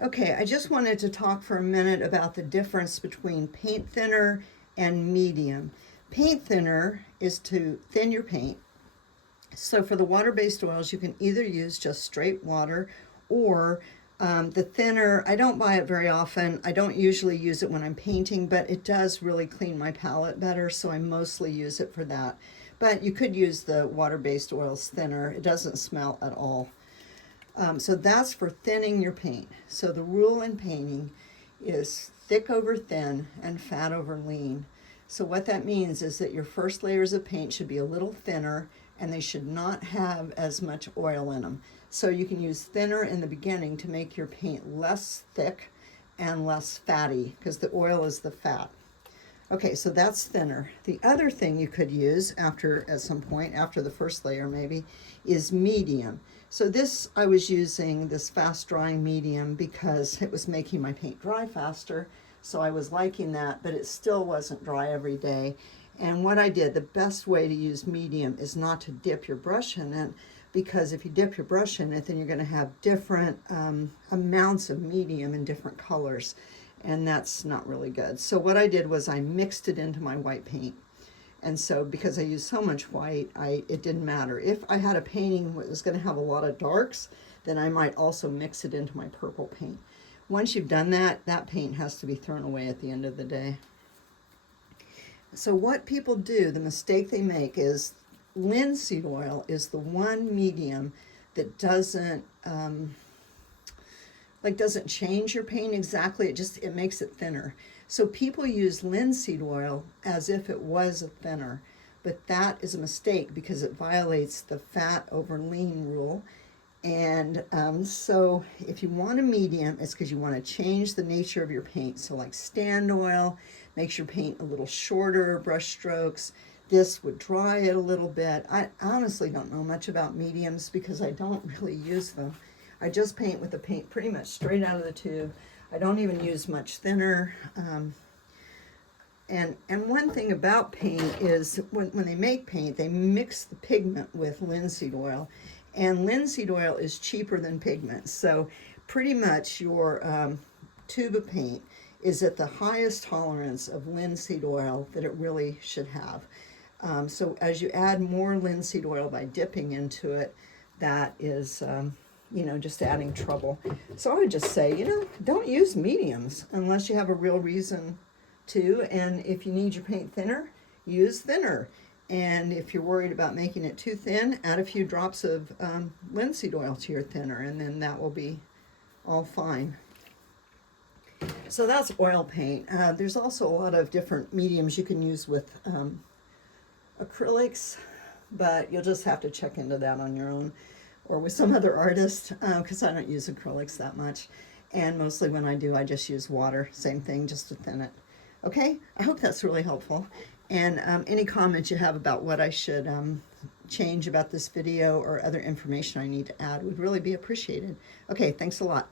Okay, I just wanted to talk for a minute about the difference between paint thinner and medium. Paint thinner is to thin your paint. So for the water-based oils, you can either use just straight water or the thinner. I don't buy it very often. I don't usually use it when I'm painting, but it does really clean my palette better, so I mostly use it for that. But you could use the water-based oils thinner. It doesn't smell at all. So that's for thinning your paint. So the rule in painting is thick over thin and fat over lean. So what that means is that your first layers of paint should be a little thinner and they should not have as much oil in them. So you can use thinner in the beginning to make your paint less thick and less fatty because the oil is the fat. Okay, so that's thinner. The other thing you could use at some point, after the first layer maybe, is medium. So I was using this fast drying medium because it was making my paint dry faster. So I was liking that, but it still wasn't dry every day. And what I did, the best way to use medium is not to dip your brush in it, because if you dip your brush in it, then you're going to have different amounts of medium in different colors. And that's not really good. So what I did was I mixed it into my white paint. And so because I used so much white, it didn't matter. If I had a painting that was going to have a lot of darks, then I might also mix it into my purple paint. Once you've done that, that paint has to be thrown away at the end of the day. So what people do, the mistake they make is linseed oil is the one medium that doesn't change your paint exactly. It makes it thinner. So people use linseed oil as if it was a thinner, but that is a mistake because it violates the fat over lean rule. And so if you want a medium, it's because you want to change the nature of your paint. So like Stand Oil makes your paint a little shorter, brush strokes. This would dry it a little bit. I honestly don't know much about mediums because I don't really use them. I just paint with the paint pretty much straight out of the tube. I don't even use much thinner. And one thing about paint is when they make paint, they mix the pigment with linseed oil. And linseed oil is cheaper than pigment. So pretty much your tube of paint is at the highest tolerance of linseed oil that it really should have. So as you add more linseed oil by dipping into it, that is just adding trouble. So I would just say, don't use mediums unless you have a real reason to. And if you need your paint thinner, use thinner. And if you're worried about making it too thin, add a few drops of linseed oil to your thinner, and then that will be all fine. So that's oil paint. There's also a lot of different mediums you can use with acrylics, but you'll just have to check into that on your own or with some other artist, because I don't use acrylics that much. And mostly when I do, I just use water, same thing, just to thin it. Okay, I hope that's really helpful. And any comments you have about what I should change about this video or other information I need to add would really be appreciated. Okay, thanks a lot.